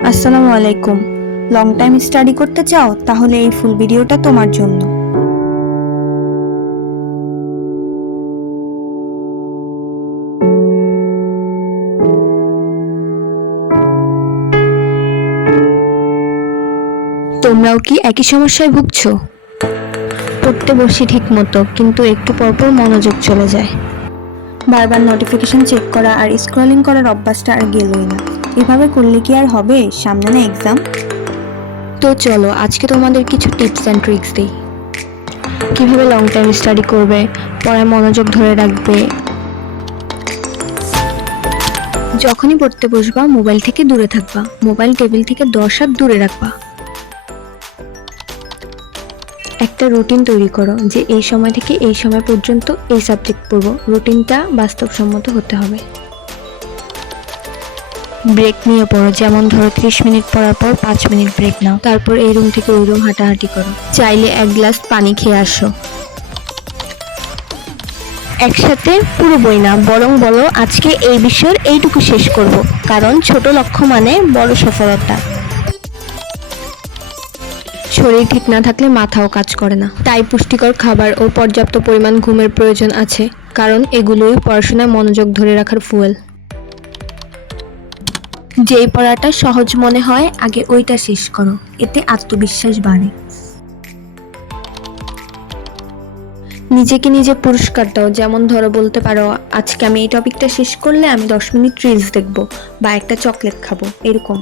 আসসালামু আলাইকুম। Long time study করতে চাও? তাহলে এই ফুল ভিডিওটা তোমার জন্য। তোমরাও কি একই সমস্যায় ভুগছো? পড়তে বসি ঠিক মতো, কিন্তু একটু পরপর মনোযোগ চলে যায়। বারবার নোটিফিকেশন চেক করা আর স্ক্রলিং করার অভ্যাসটা আর গেলই না। এভাবে করলে কি আর হবে? সামনে না এক্সাম। তো চলো আজকে তোমাদের কিছু টিপস অ্যান্ড ট্রিক্স দিই। কিভাবে লং টাইম স্টাডি করবে, পড়ায় মনোযোগ ধরে রাখবে। যখনই পড়তে বসবা মোবাইল থেকে দূরে থাকবা, মোবাইল টেবিল থেকে 10 হাত দূরে রাখবা। একটা রুটিন তৈরি করো যে এই সময় থেকে এই সময় পর্যন্ত এই সাবজেক্ট পড়বো। রুটিনটা বাস্তবসম্মত হতে হবে। ব্রেক নিয়ে পড়ো, যেমন ধরো 30 মিনিট পড়ার পর 5 মিনিট ব্রেক নাও, তারপর এই রুম থেকে ওই রুম হাঁটাহাঁটি করো। চাইলে 1 গ্লাস পানি খেয়ে আসো। একসাথে পুরো বই না, বরং বলো আজকে এই বিষয়ের এইটুকু শেষ করব, কারণ ছোট লক্ষ্য মানে বড় সফলতা। শরীর ঠিক না থাকলে মাথাও কাজ করে না, তাই পুষ্টিকর খাবার ও পর্যাপ্ত পরিমাণ ঘুমের প্রয়োজন আছে, কারণ এগুলোই পড়াশোনায় মনোযোগ ধরে রাখার ফুয়েল। যেই পড়াটা সহজ মনে হয় আগে ওইটা শেষ করো, এতে আত্মবিশ্বাস বাড়ে। নিজেকে নিজে পুরস্কার দাও, যেমন ধরো বলতে পারো আজকে আমি এই টপিকটা শেষ করলে আমি 10 মিনিট রিলস দেখবো বা একটা চকলেট খাবো, এরকম।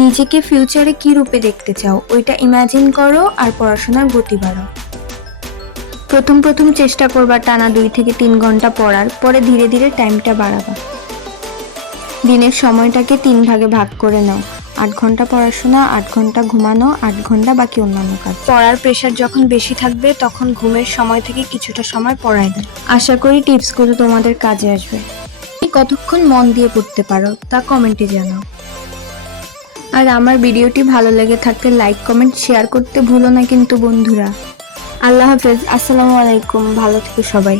নিজেকে ফিউচারে কি রূপে দেখতে চাও ওইটা ইমাজিন করো আর পড়াশোনার গতি বাড়াও। প্রথম প্রথম চেষ্টা করবা টানা 2 থেকে 3 ঘন্টা পড়ার, পরে ধীরে ধীরে টাইমটা বাড়াবা। দিনের সময়টাকে 3 ভাগে ভাগ করে নাও। 8 ঘন্টা পড়াশোনা, 8 ঘন্টা ঘুমানো, 8 ঘন্টা বাকি অন্যান্য কাজ। পড়ার প্রেশার যখন বেশি থাকবে তখন ঘুমের সময় থেকে কিছুটা সময় পড়ায় দেয়। আশা করি টিপসগুলো তোমাদের কাজে আসবে। কতক্ষণ মন দিয়ে পড়তে পারো তা কমেন্টে জানাও। আর আমার ভিডিওটি ভালো লেগে থাকলে লাইক, কমেন্ট, শেয়ার করতে ভুলো না কিন্তু বন্ধুরা। আল্লাহ হাফেজ, আসসালামু আলাইকুম, ভালো থেকো সবাই।